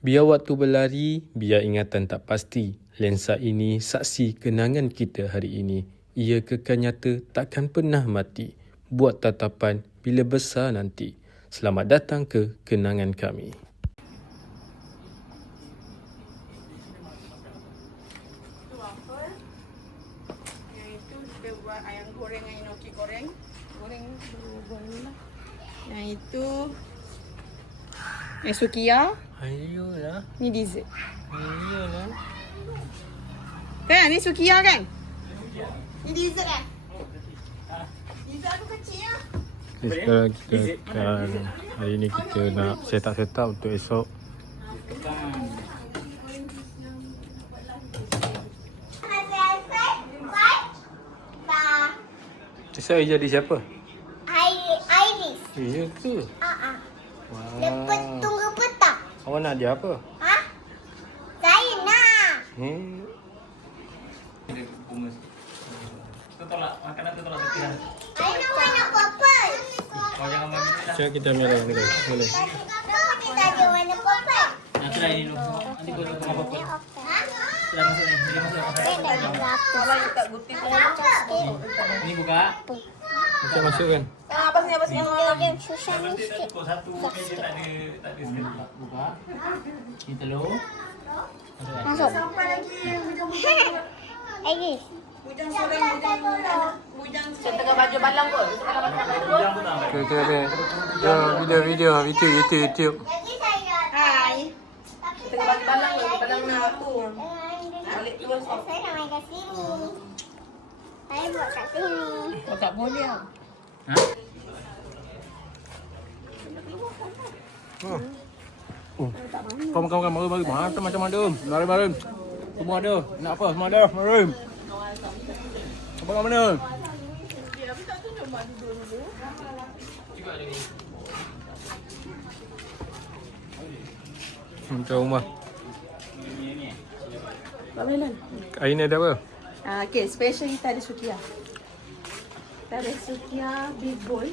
Biar waktu berlari, biar ingatan tak pasti. Lensa ini saksi kenangan kita hari ini. Ia kekal nyata, takkan pernah mati. Buat tatapan bila besar nanti. Selamat datang ke kenangan kami. Itu waffle. Yang itu kita buat ayam goreng dengan enoki goreng. Goreng lah. Yang itu sukiya. Ayolah. Ni dessert. Ayolah. Kan? Ni sukiya kan? Ni dessert kan? Dessert tu kecil lah. Sekarang kita akan, hari ni kita nak set up untuk esok. Esok jadi siapa? Iris. Ya ke? Lepas tunggu petang. Awak nak dia apa? Ha? Saya nak. Tu tolak makanan tu tolak tepi lah. Saya nak warna purple. Kau jangan bagi ni lah. Siap kita ambil lagi. Boleh. Kenapa kita ada warna purple? Nanti dah ini dulu. Nanti kau tengok apa-apa. Ha? Sudah masuk ni. Jadi masuk. Saya nak juga apa? Kalau letak gutis Ada apa? Ini buka. Kita masukkan. Apa sini? Yang susah ni Nanti dah sikit. cukup satu meja tak ada sekali. Buka. Ini telur. Masuk. Iris. Bujang sorang, bujang. Saya tengah baju balang kot. Bujang pun tak ambil. Kita ada video YouTube. Lagi saya. Hai. Tengah baju balang kot. Balang nak tu. Balik terus. Saya nak main kat sini. Saya buat kat sini. Oh, tak boleh lah. Ha? Kau makan mari. Macam ada. Mari. Semua ada. Nak apa? Semua ada. Mari. Apa kat mana? Macam rumah. Pak Melan. Hari ni ada apa? Okay, special kita ada sukiya. Kita ada sukiya beef bowl.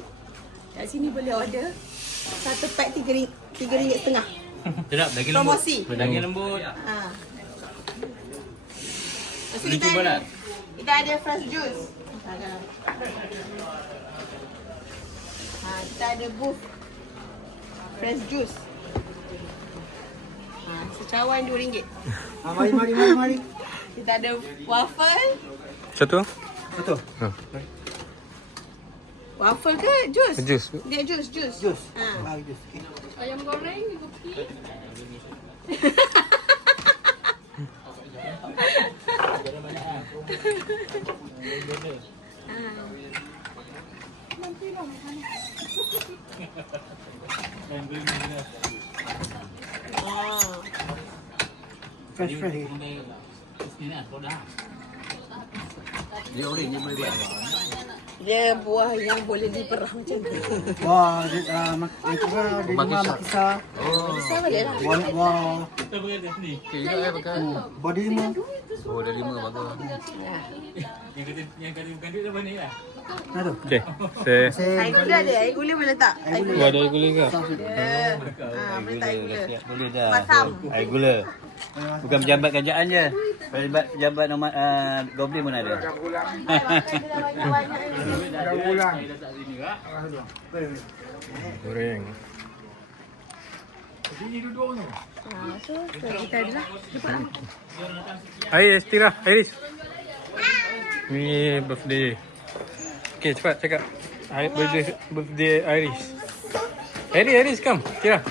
Kat sini boleh order. Satu pack RM3.5. Sedap, daging lembut. Promosi. Daging lembut. Ha. Lepas tu Boleh kita cuba ada, tak? kita ada fresh juice. Kita ada booth fresh juice. Secawan RM2. Mari. Kita ada waffle. Satu? Betul. Waffle ke juice? Jus. Dia juice. Jus. Ha. Jus. Ayam goreng, kopi. Fresh. Ini lah, soda. Dia buah yang boleh diperah macam tu. Wah, dia rumah makisa. Bisa boleh lah. Wah, Kita pergi kat sini. body lima. Oh, dah 5 bagus. Yang kata bukan duit apa ni lah. Nah tu. Okey. Saya Air gula ada, air gula boleh tak? Air gula. ada air gula ke? Boleh tak air gula? Boleh dah. Masam. Air gula. Bukan pejabat kerajaan je. Pejabat nomor Goblin pun ada. Goreng. So, kita ada lah. Cepat lah. Iris, Tira. Iris. Ni birthday. Okey, cepat cakap. Birthday Iris. Iris, come. Tira.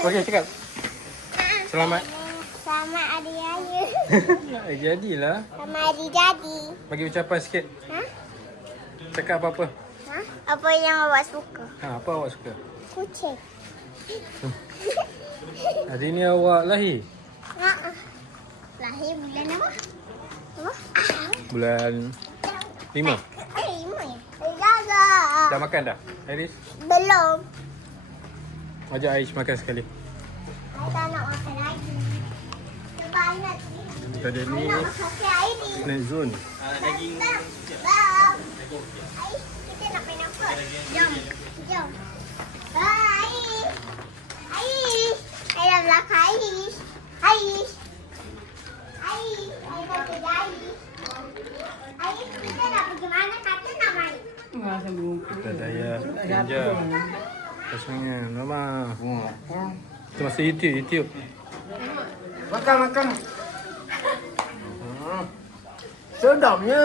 Okey, cakap. Selamat. Selamat hari raya. Jadilah. Selamat hari jadi. Bagi ucapan sikit. Ha? Cakap apa-apa. Ha? Apa yang awak suka? Apa awak suka? Kucing. Hari ni awak lahir. Ha. Lahir bulan apa? Apa? Bulan 5. Lima ya? Jaga. Dah makan dah? Iris? Belum. Ajak Aish makan sekali. Saya tak nak makan lagi. Sebanyak. Kita ada ni Nak makan air ni. snack zone. Daging. Bang. Ais, kita nak main apa? Jom. Bye. Ais. Saya dah belakang Kita daya tinja. Pasangnya lama. Kita masuk YouTube. Makan. Sedapnya.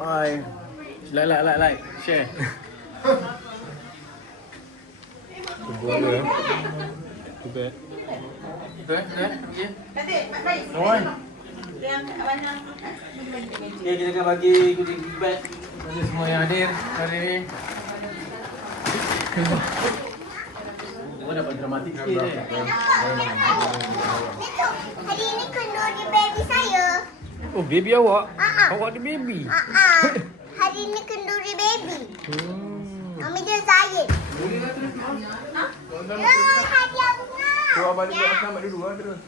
Hai. Like, share. Buat dia. Cuba. Oi. Okay, kita akan bagi goodie bag Bagi semua yang hadir hari ini. Oh, dapat dramatik sikit je. Hari ini kenduri baby saya. Oh, baby awak? Ah. Awak ada baby? Hari ini kenduri baby. Mami dia Zahid. Hadiah bunga. Tuan balik buat selamat dulu lah terus.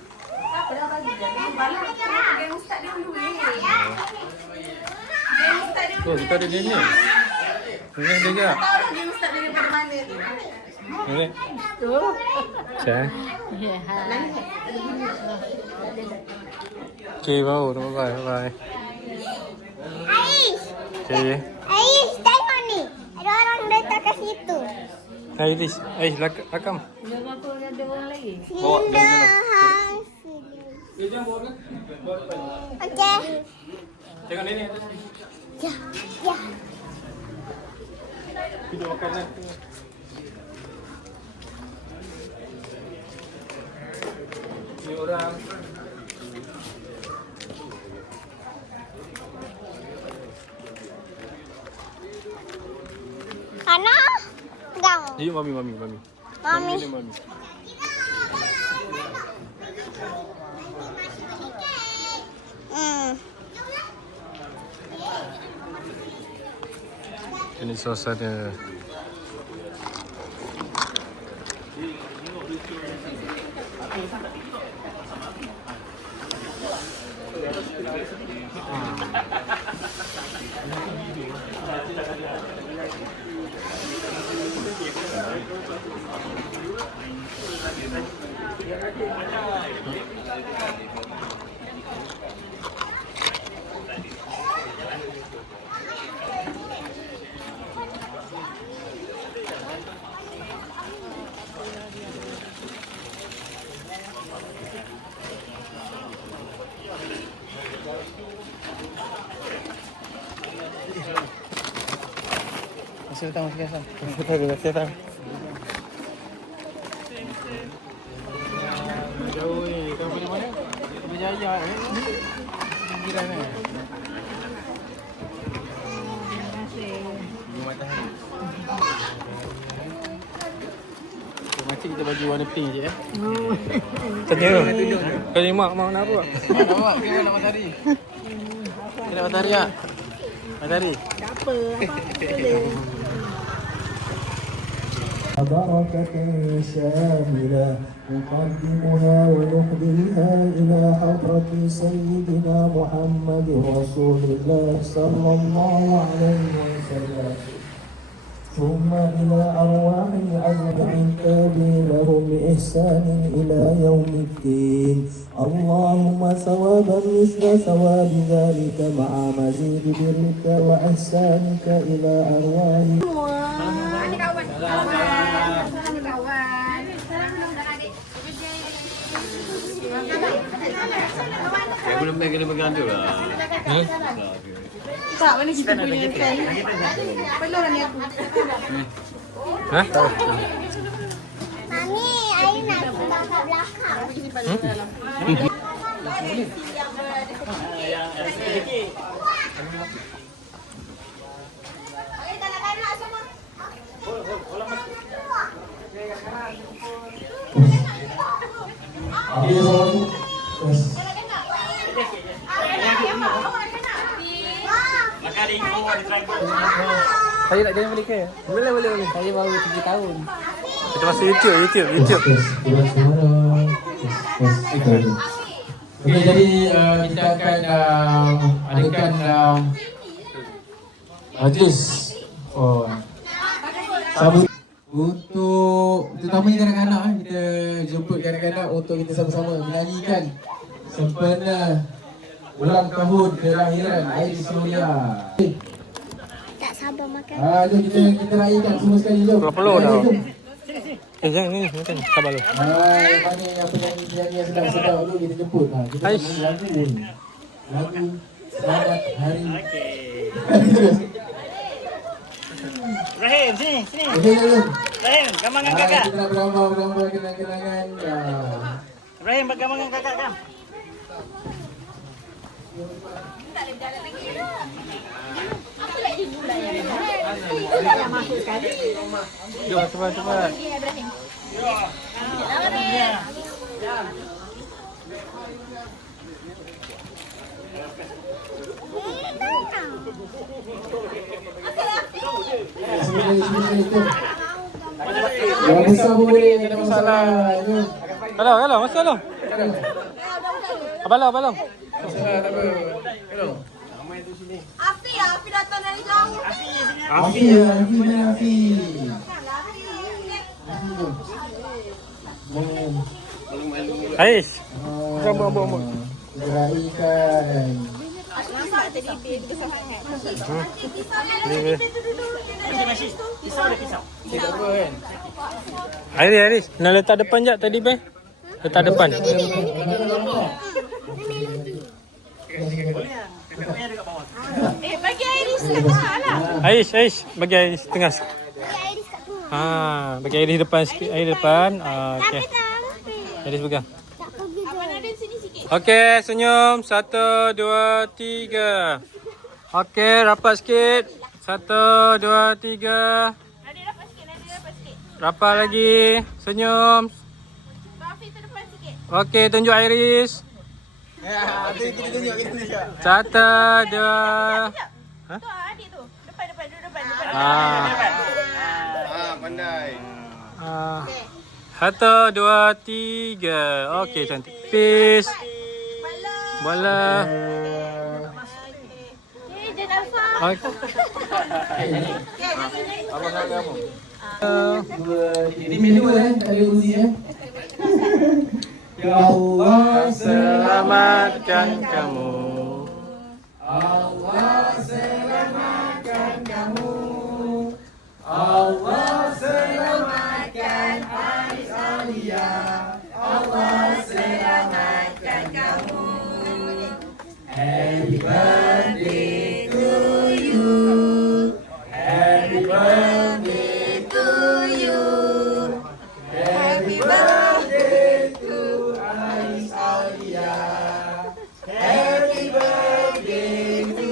Oh, kita ada dia ni. Ini dia juga. Ini. Cak. Okay, bau. Bye. Aish. Okay. Aish, tengok ni. Ada orang datang ke situ. Hai, Liz. Rakam. Sinda hai. Okey. Tengok ni atas. Ya. Video makanan. Ni orang. Ana. Gang. Ni mami. Mami. Ni mami. Ini suasana. Masih datang. Jauh ni. Kau pergi mana? Berjaya ni. Jiran ni. Makcik kita bagi warna pink je Tanya kau ni mak nak apa? Mak, kita nak matahari. Kita nak matahari tak? Matahari? بركة شاملة نقدمها ونهديها إلى حضرة سيدنا محمد رسول الله صلى الله عليه وسلم ثم إلى أرواح الأزواج التابعين لهم بإحسان إلى يوم الدين اللهم ثوابا مثل ثواب ذلك مع مزيد برك وإحسانك إلى أرواح Belum kena pegang tu lah. Tak, mana kita punya kain? Perlu orang ni aku. Hah? Mami, air nak sembang kat belakang. Saya nak join balik ke? Boleh. Saya baru 7 tahun. Kita masuk YouTube. Okey, jadi kita akan adakan majlis sabut untuk terutamanya kanak-kanak. Kita jemput kanak-kanak untuk kita sama-sama menyanyikan sempena ulang tahun kelahiran Iris Nuria. Tak sabar makan. Jom kita raikan semua sekali jom. Berapa dah? Jom. Jangan ni, makan. Sabar lu. Mana yang penyanyi-penyanyi yang sedang-sedang dulu kita jemput. Kita Aish. nyanyi lagu ni. Lagu Selamat Hari. Rahim, sini. Okey, jom. Rahim, gambar dengan kakak. Kita nak bergambar kenang-kenangan. Rahim, gambar dengan kakak kan? Jom, cepat. Sini, jom. Yang besar pun boleh, tak ada masalah. Jom. Kalau, masuk lu. Abang. Afi datang dari jauh. Afi mana Afi? Aish. Ambon. Geraikan. Iris. Nak letak depan jap tadi be. Letak depan. Bagi Iris kat tengah lah. Aish. Bagi Iris tengah. Ya, Iris kat tengah. Bagi Iris depan sikit. Iris depan. Okey. Iris pegang. Tak pergi tu. Ada sini sikit. Okey, senyum. 1, 2, 3. Okey, rapat sikit. 1, 2, 3. Nadia rapat sikit. Rapat lagi. Senyum. Afi tu depan sikit. Okey, tunjuk Iris. Satu, dua. Tu adik tu. Depan. Pandai. Satu, dua, tiga. Okey, cantik. Peace. Bola. Jenazah. Okey. Ini menu tak ada uzi Ya Allah Selamatkan kamu. Allah selamatkan kamu. Allah selamatkan Iris Aulia. Allah selamatkan kamu. Happy birthday to you. Happy birthday to you. Happy birthday to Iris Aulia. Happy birthday to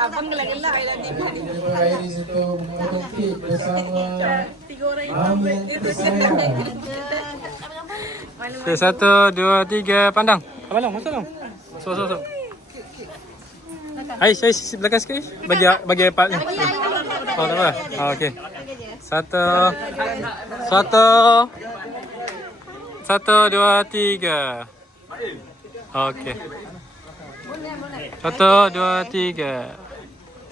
Abang gelak-gelak nanti. Iris itu memotong kek bersama Mami yang tersayang. Okey, 1, 2, 3. Pandang. Abang long, masuk long. Masuk. Aish, belakang sikit. Bagi part ni. Oh, tak apa. Okey. 1, 2, 3. Okey. 1, 2, 3.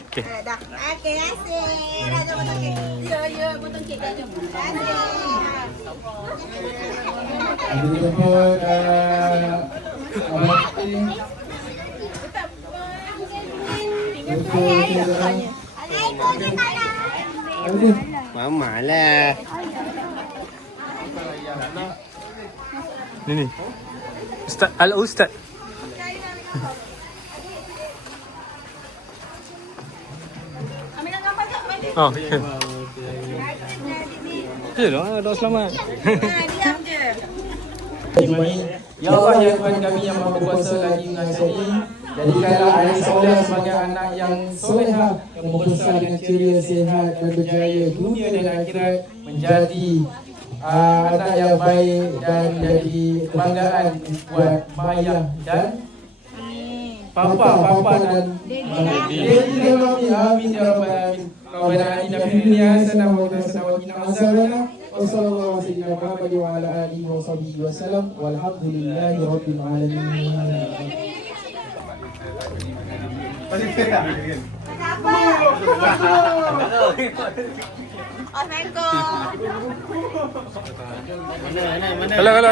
Okey. Dah. Okey, asyik. Dah jom potong kek. Ya, potong kek dah jom. Kita jemput Abang Tim. Mama lah. Ni. Ustaz Al-Ustaz. Ambil gambar tak? Oh. Doa selamat. Diam je. Ya Allah ya Tuhan kami yang maha berkuasa lagi mengasihani, jadikanlah Iris Aulia sebagai anak yang solehah, yang membesar dengan ceria, sihat dan berjaya dunia dan akhirat, menjadi anak yang baik dan jadi kebanggaan buat Maya dan Papa dan Dedi dan Mami. Amin ya rabbal alamin. Rabbana atina fid dunya hasanah wa qina adzabannar. Wassallallahu alaihi wa ala alihi wa sahbihi wasallam. Walhamdulillahi rabbil alamin. Kalau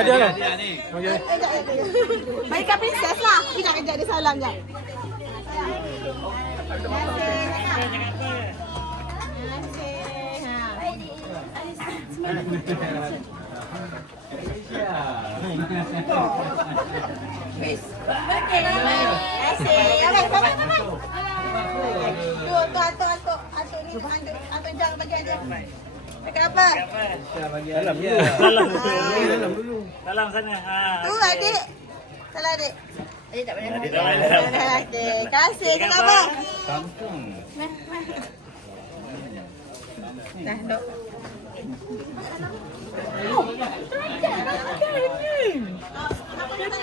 dia lah. Okey. Baikkan princess lah. Kejap dia salam jap. Atuk jangan bagi dia. Dekat apa? Salam sana. Tu adik. Salah adik. Adik tak boleh. Okey, kasih ke apa? Samsung. Dah, dok.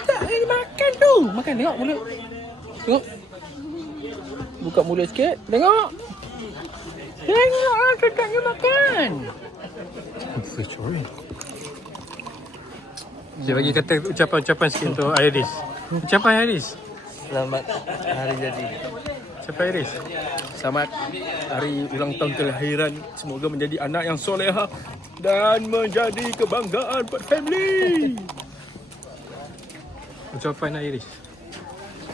Tak ni makan tu. Makan tengok mulut. Tengok. Buka mulut sikit. Tengok. Tengok lah kakaknya makan. Dia bagi kata ucapan-ucapan sikit untuk Iris. Ucapan Iris. Selamat hari jadi. Ucapan Iris. Selamat hari ulang tahun kelahiran. Semoga menjadi anak yang soleha dan menjadi kebanggaan buat family. Ucapan Iris.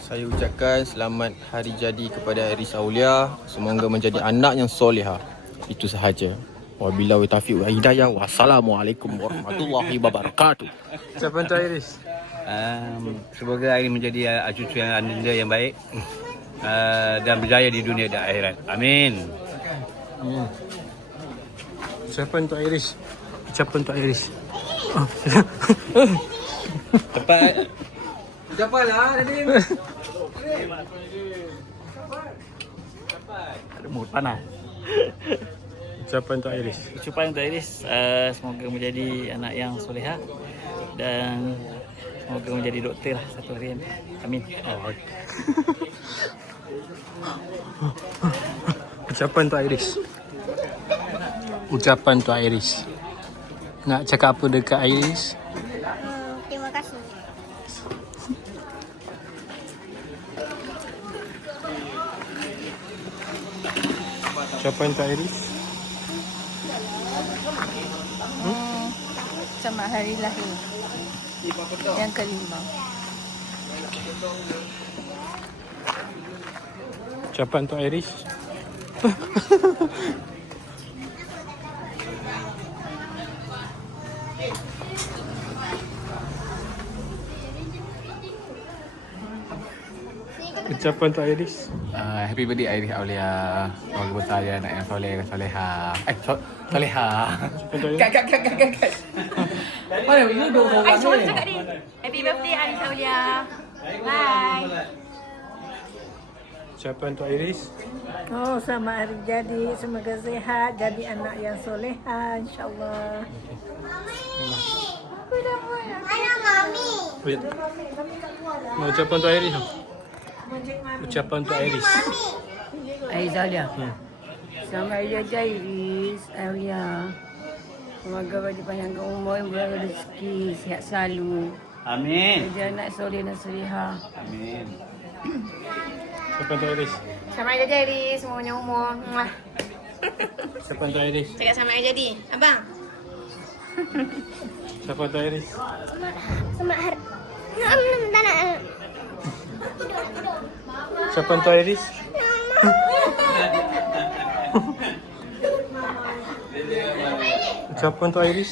Saya ucapkan selamat hari jadi kepada Iris Aulia. Semoga menjadi anak yang soleha. Itu sahaja. Wabillahi taufiq wal hidayah. Wassalamualaikum warahmatullahi wabarakatuh. Ucapan untuk Iris. Semoga Iris menjadi cucu yang anda yang baik dan berjaya di dunia dan akhirat. Amin. Ucapan untuk Iris. Ucapan untuk Iris. Tepat. Ucapkanlah Nadim. Ada mood panas. Ucapan untuk Iris. Ucapan untuk Iris, semoga menjadi anak yang soleha dan semoga menjadi doktor lah satu hari ini. Amin. Ucapan untuk Iris. Ucapan untuk Iris. Nak cakap apa dekat Iris? Terima kasih. Ucapan untuk Iris. Selamat hari lahir. Yang kelima. Ucapan untuk Iris. Ucapan untuk Iris. Happy birthday Iris Aulia. Semoga besar dia anak yang soleh dan soleha. Soleha. Kat. Mana you duduk orang ni? Cakap ni. Happy birthday Iris Aulia. Bye. Ucapan untuk Iris. Oh, selamat hari jadi. Semoga sihat. Jadi anak yang soleha, insyaAllah. Mana mami? Wait. Ucapan untuk Iris. Ucapan untuk Iris. Iris Aulia. Selamat hari jadi Iris Aulia. Semoga bagi panjangkan umur, berada rezeki, sihat selalu. Amin. Jadi anak soleh dan soleha. Amin. Ucapan untuk Iris. Selamat hari jadi Iris. Semuanya umur. Muah. Ucapan untuk Iris. Cakap selamat hari jadi. Abang. Ucapan untuk Iris. Selamat hari. Tak nak. Ucapan untuk Iris. Ucapan untuk Iris.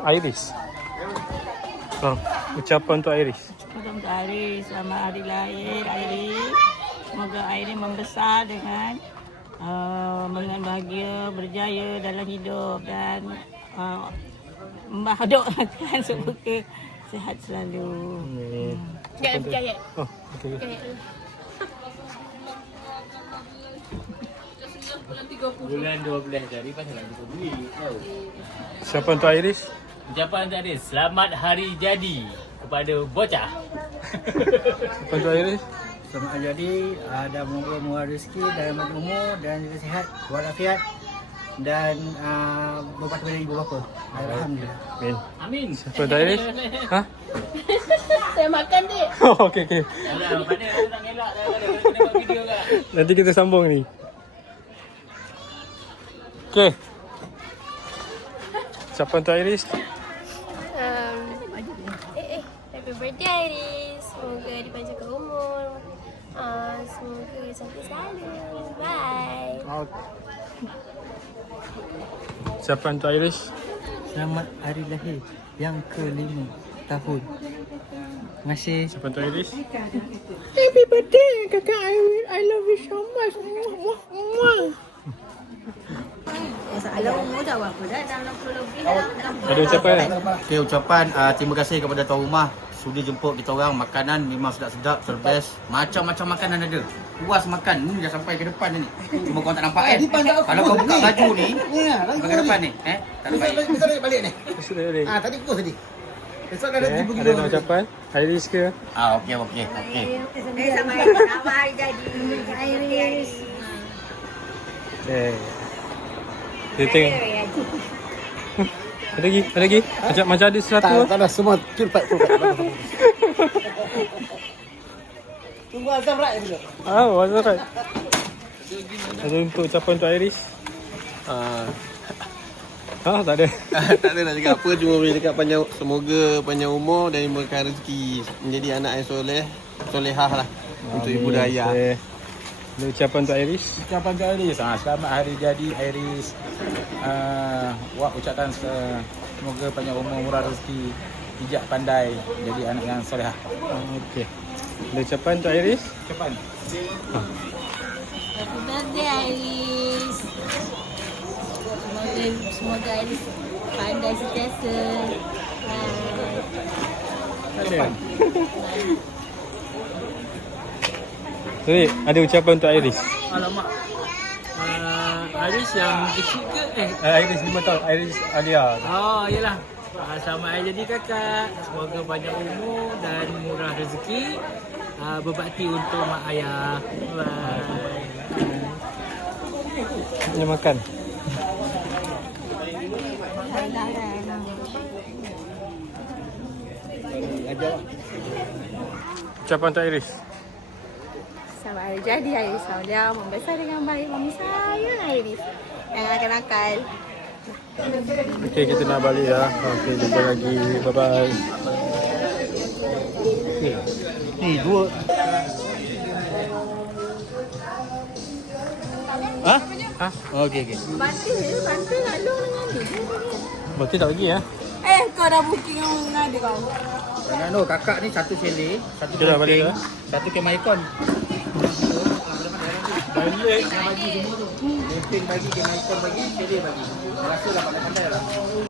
Iris. Oh, ucapan untuk Iris. Untuk Iris, selamat hari lahir Iris. Semoga Iris membesar dengan bahagia, berjaya dalam hidup dan membahagiakan semoga sihat selalu. Jangan percaya. Oh, okey. Bulan 12 jadi pasal nak jumpa duit. Ucapan untuk Iris. Ucapan untuk Iris, selamat hari jadi kepada bocah. Ucapan untuk Iris. Selamat hari jadi dan moga murah rezeki dalam umur dan juga sihat walafiat dan beberapa dari ibu bapa. Alhamdulillah. Amin. Amin. Siapa Dairis? Ha? Saya makan dek. Oh, okey okey. Nanti kita sambung ni. Okey. Siapa untuk Iris? Happy birthday Iris. Semoga dipanjangkan umur. Semoga cantik selalu. Bye. Siapa untuk Iris? Selamat hari lahir yang ke-5 tahun. Terima kasih. Siapa untuk Iris? Happy birthday kakak Iris. I love you so much. Soalan umur dah berapa dah? Dah 60 lebih dah. Ada ucapan tak? Okay, ucapan terima kasih kepada tuan rumah sudi jemput kita orang. Makanan memang sedap-sedap, terbest. Macam-macam makanan ada. Puas makan. Ni dah sampai ke depan ni. Cuma korang tak nampak kan? Kalau kau buka baju ni, sampai ke depan ni. Tak nampak. Besok balik ni. Okey. Tadi pukul tadi. Besok dah ada pergi Ada nak ucapan? Iris ke? Okey. Sama hari jadi. Iris. Okay. Kita tengok. Ada lagi? Macam ada sesuatu. Tak ada semua cepat. Tunggu azam rak dulu. What's right? Ada untuk ucapan untuk Iris? Tak ada. Tak ada nak cakap apa, cuma boleh cakap semoga panjang umur dan diberikan rezeki menjadi anak yang solehah lah untuk ibu dan ayah. Okay. Ada ucapan untuk Iris? Ucapan untuk Iris. Selamat hari jadi Iris. Ucapkan semoga panjang umur, murah rezeki, bijak pandai, jadi anak yang solehah. Okey. Ada ucapan untuk Iris? Ucapan. Happy birthday Iris. Semoga Iris pandai sentiasa. Ada. Sorry, ada ucapan untuk Iris? Alamak. Iris yang kecil ke? Iris 5 tahun. Iris Alia. Yelah. Selamat hari jadi kakak. Semoga panjang umur dan murah rezeki. Berbakti untuk mak ayah. Bye. Dia makan. Ucapan untuk Iris? Selamat hari jadi Iris Aulia. Membesar dengan baik. Mami sayang Iris. Jangan nakal-nakal. Okey, kita nak balik ya. Okey, jumpa lagi. Bye-bye. Ni dua. Okey. Bantu nak long dengan dia. Berarti tak pergi ya? Kau dah booking dengan dia kau. Jangan kakak ni satu chalet, satu Kita dah balik camping, dah. satu camp icon. Balik. Bagi semua tu. Camping bagi, camp icon bagi, chalet bagi. Rasa lah pandai-pandai lah.